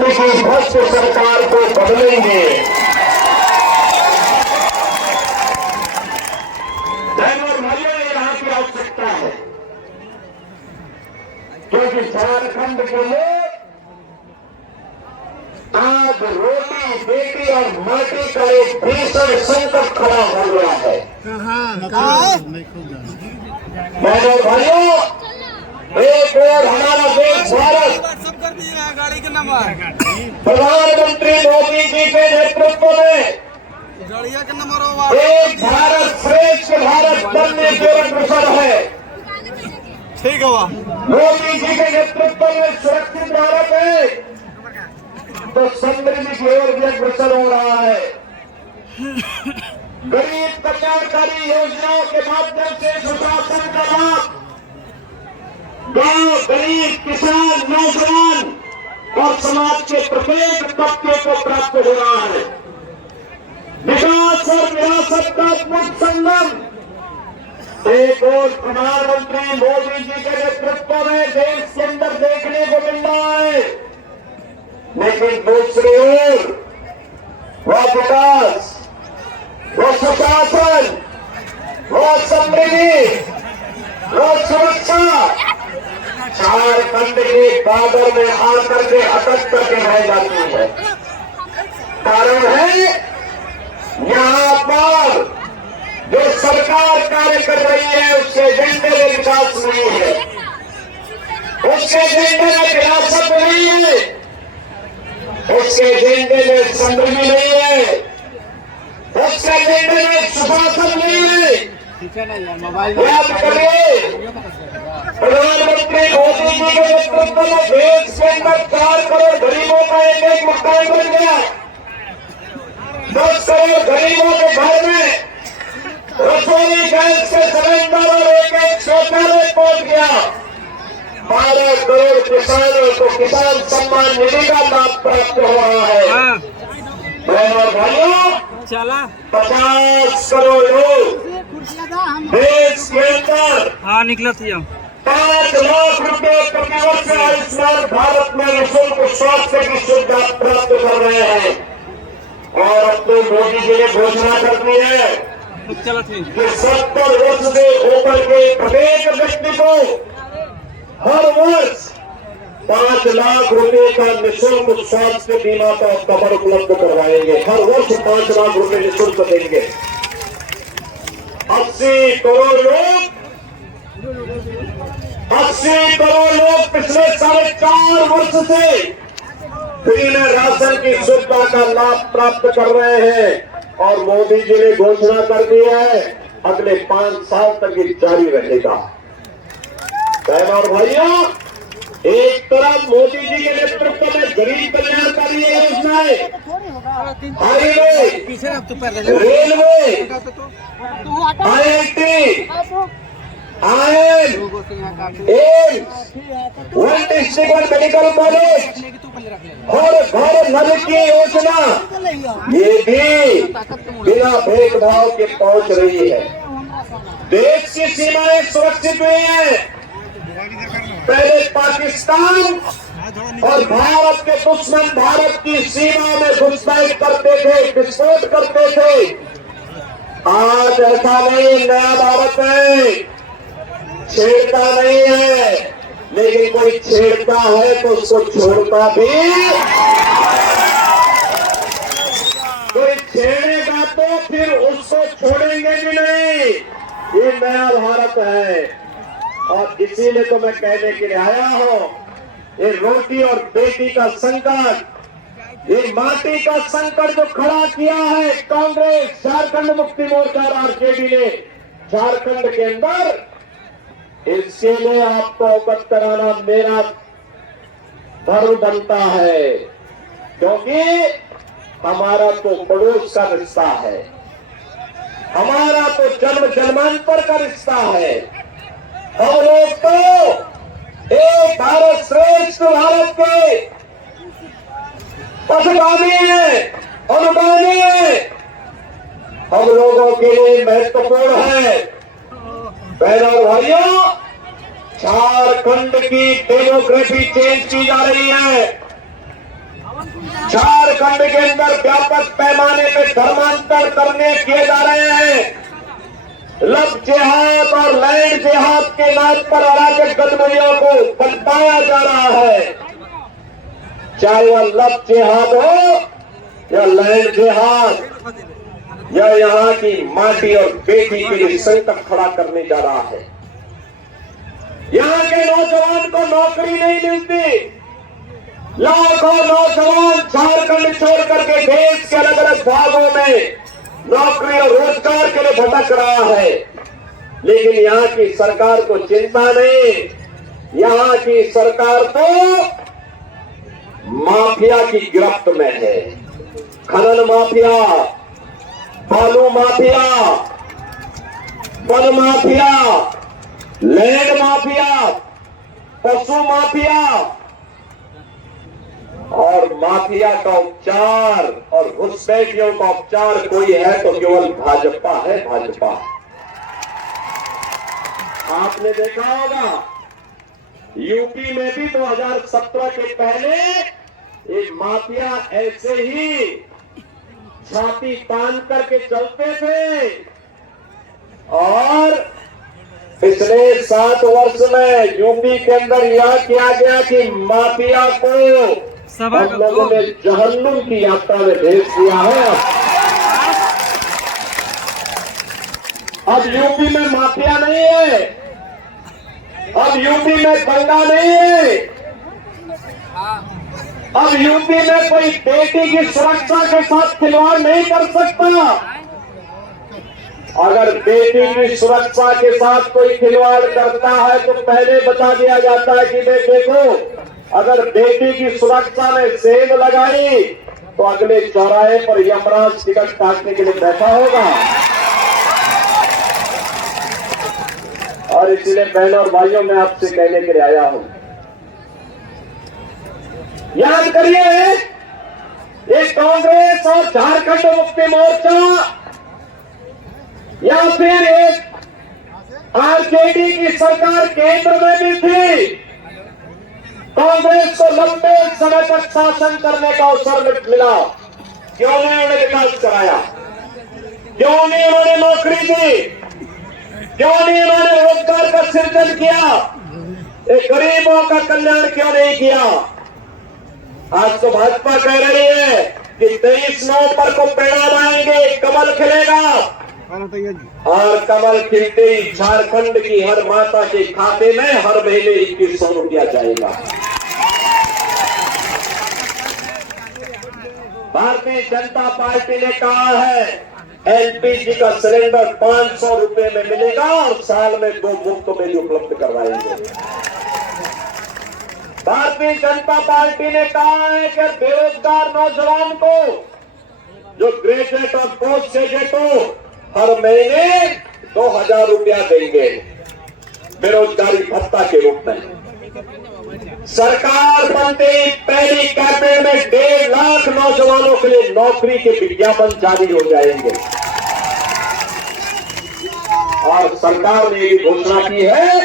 भ्रष्ट सरकार को बदलेंगे। बहनों भाइयों, ये यहाँ की आवश्यकता है, क्योंकि झारखंड के लोग आज रोटी बेटी और माटी का एक भीषण संकट खड़ा हो गया है। बहनों भाइयों, एक और हमारा देश भारत गाड़ी के नंबर प्रधानमंत्री मोदी जी के नेतृत्व में गाड़िया के नंबर एक भारत श्रेष्ठ भारत बनने की ओर अग्रसर है। ठीक है। मोदी जी के नेतृत्व में सुरक्षित भारत है तो समृद्धि की ओर भी अग्रसर हो रहा है। गरीब कल्याणकारी योजनाओं के माध्यम से सुशासन का लाभ गांव, गरीब, किसान, नौजवान और समाज के प्रत्येक तबके को प्राप्त हो रहा है। विकास और विरासत का अद्भुत संगम एक और प्रधानमंत्री मोदी जी के नेतृत्व में देश के अंदर देखने को मिल रहा है, लेकिन दूसरी ओर वह विकास, वह सुशासन, वह समृद्धि, वह सुरक्षा झारखंड के बादल में आकर के अटक करके रह जाती है। कारण है यहाँ पर जो सरकार कार्य कर रही है उसके एजेंडे में विकास नहीं है, उसके एजेंडे में विरासत नहीं है, उसके एजेंडे में समृद्धि नहीं है, उसके एजेंडे में सुशासन नहीं है। याद करिए, प्रधानमंत्री मोदी जी के नेतृत्व में देश के अंदर 4 करोड़ गरीबों का एक मकान बन गया। 10 करोड़ गरीबों के घर में रसोई गैस के सिलेंडर और एक शौचालय पहुंच गया। 12 करोड़ किसानों को किसान सम्मान निधि का लाभ प्राप्त हो रहा है। बहनों और भाइयों, 50 करोड़ लोग देश के अंदर निकला था 5 लाख रुपए प्रतिवर्ष आयुष्मान भारत में निःशुल्क स्वास्थ्य की सुविधा प्राप्त कर रहे हैं। और अब तो मोदी जी ने घोषणा कर दी है कि 70 वर्ष से ऊपर के प्रत्येक व्यक्ति को हर वर्ष 5 लाख रुपए का निःशुल्क स्वास्थ्य बीमा का कवर उपलब्ध करवाएंगे। हर वर्ष 5 लाख रुपए निःशुल्क देंगे। 80 करोड़ लोग पिछले 4.5 वर्ष से फ्री में राशन की सुविधा का लाभ प्राप्त कर रहे हैं। और मोदी जी ने घोषणा कर दी है अगले 5 साल तक ये जारी रहेगा। बहनों और भाइयों, एक तरफ मोदी जी के नेतृत्व में गरीब कल्याणकारी योजनाएं, highway, railway, IIT, AIIMS, 1 district और मेडिकल कॉलेज और घर नल की योजना, ये भी बिना भेदभाव के पहुंच रही है। देश की सीमाएं सुरक्षित हुई हैं। पहले पाकिस्तान और भारत के दुश्मन भारत की सीमा में घुसपैठ करते थे, विस्फोट करते थे। आज ऐसा नहीं, नया भारत है, छेड़ता नहीं है, लेकिन कोई छेड़ता है तो उसको छोड़ता भी, कोई छेड़ेगा तो फिर उसको छोड़ेंगे भी नहीं। ये नया भारत है। और इसीलिए तो मैं कहने के लिए आया हूं, ये रोटी और बेटी का संकट, ये माटी का संकट जो खड़ा किया है कांग्रेस, झारखंड मुक्ति मोर्चा और आरजेडी ने झारखंड के अंदर, इसके लिए आपको अवगत कराना मेरा धर्म बनता है, क्योंकि हमारा तो पड़ोस का रिश्ता है, हमारा तो जन्म जन्मांतर का रिश्ता है। हम लोग तो एक भारत श्रेष्ठ भारत के पथगामी है, अनुगामी है, हम लोगों के लिए महत्वपूर्ण है। बहनों और भाइयों, झारखंड की डेमोग्राफी चेंज की जा रही है। झारखंड के अंदर व्यापक पैमाने पर धर्मांतर करने किए जा रहे हैं। लव जिहाद और लैंड जिहाद के नाम पर अराजक गतिविधियों को पलटाया जा रहा है, चाहे वह लव जिहाद हो या लैंड जिहाद, या यहाँ की माटी और बेटी के लिए संकट खड़ा करने जा रहा है। यहाँ के नौजवान को नौकरी नहीं मिलती, लाखों नौजवान झारखंड छोड़ करके देश के अलग अलग भागों में नौकरी और रोजगार के लिए भटक रहा है, लेकिन यहाँ की सरकार को चिंता नहीं। यहाँ की सरकार तो माफिया की गिरफ्त में है। खनन माफिया, बालू mafia, one mafia, land mafia, पशु माफिया और माफिया का उपचार और घुसपैठियों का उपचार कोई है तो केवल भाजपा है, भाजपा। आपने देखा होगा यूपी में भी 2017 के पहले एक माफिया ऐसे ही छाती तान करके चलते थे, और पिछले 7 वर्ष में यूपी के अंदर यह किया गया कि माफिया को हम लोगों ने जहन्नुम की यात्रा में भेज दिया है। अब यूपी में माफिया नहीं है, अब यूपी में दंगा नहीं है, अब यूपी में कोई बेटी की सुरक्षा के साथ खिलवाड़ नहीं कर सकता। अगर बेटी की सुरक्षा के साथ कोई खिलवाड़ करता है तो पहले बता दिया जाता है कि देखो, अगर बेटी की सुरक्षा में सेंध लगाई तो अगले चौराहे पर यमराज टिकट काटने के लिए बैठा होगा। और इसलिए बहनों और भाइयों, मैं आपसे कहने के लिए आया हूं, याद करिए, एक कांग्रेस और झारखंड मुक्ति मोर्चा या फिर एक आरजेडी की सरकार केंद्र में भी थी, कांग्रेस को लंबे समय तक शासन करने का अवसर मिला। क्यों नहीं उन्होंने विकास कराया? क्यों नहीं उन्होंने नौकरी दी? क्यों नहीं उन्होंने रोजगार का सृजन किया? एक गरीबों का कल्याण क्यों नहीं किया? आज तो भाजपा कह रही है कि 23 नवंबर को परिणाम आएंगे, कमल खिलेगा, और कमल खिलते ही झारखंड की हर माता के खाते में हर महीने 2100 रुपया जाएगा। भारतीय जनता पार्टी ने कहा है एलपीजी का सिलेंडर 500 रुपए में मिलेगा और साल में 2 मुफ्त में उपलब्ध करवाएंगे। भारतीय जनता पार्टी ने कहा है कि बेरोजगार नौजवान को, जो ग्रेजुएट और पोस्ट ग्रेजुएट हो, हर महीने 2000 रुपया देंगे बेरोजगारी भत्ता के रूप में। सरकार बनते ही पहली कैबिनेट में 1.5 लाख नौजवानों के लिए नौकरी के विज्ञापन जारी हो जाएंगे। और सरकार ने ये घोषणा की है,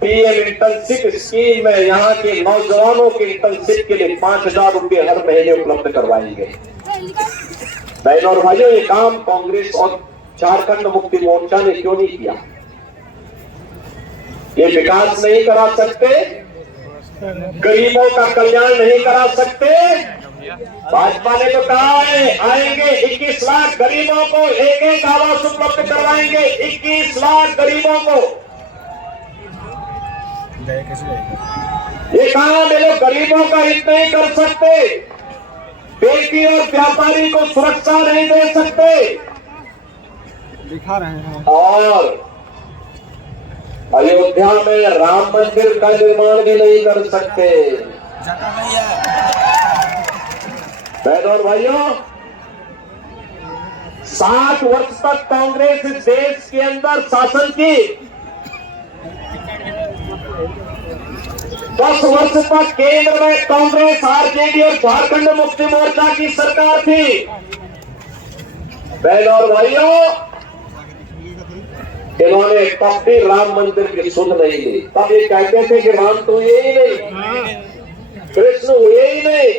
पीएम इंटर्नशिप स्कीम में यहाँ के नौजवानों के इंटर्नशिप के लिए 5000 रुपये हर महीने उपलब्ध करवाएंगे। बहनों और भाइयों, ये काम कांग्रेस और झारखंड मुक्ति मोर्चा ने क्यों नहीं किया? ये विकास नहीं करा सकते, गरीबों का कल्याण नहीं करा सकते। भाजपा ने तो कहा है आएंगे 21 लाख गरीबों को एक आवास उपलब्ध करवाएंगे, 21 लाख गरीबों को। ये कहा ये लोग गरीबों का हित नहीं कर सकते, बेटी और व्यापारी को सुरक्षा नहीं दे सकते, दिखा रहे हैं। और अयोध्या में राम मंदिर का निर्माण भी नहीं कर सकते। जगह नहीं है। बहनों और भाइयों, 60 वर्ष तक कांग्रेस इस देश के अंदर शासन की, 10 वर्ष तक केंद्र में कांग्रेस, आरजेडी और झारखंड मुक्ति मोर्चा की सरकार थी। बहनों और भाइयों, इन्होंने तब भी राम मंदिर की सुध नहीं ली। तब ये कहते थे कि राम तो हुए ही नहीं, कृष्ण हुए ही नहीं,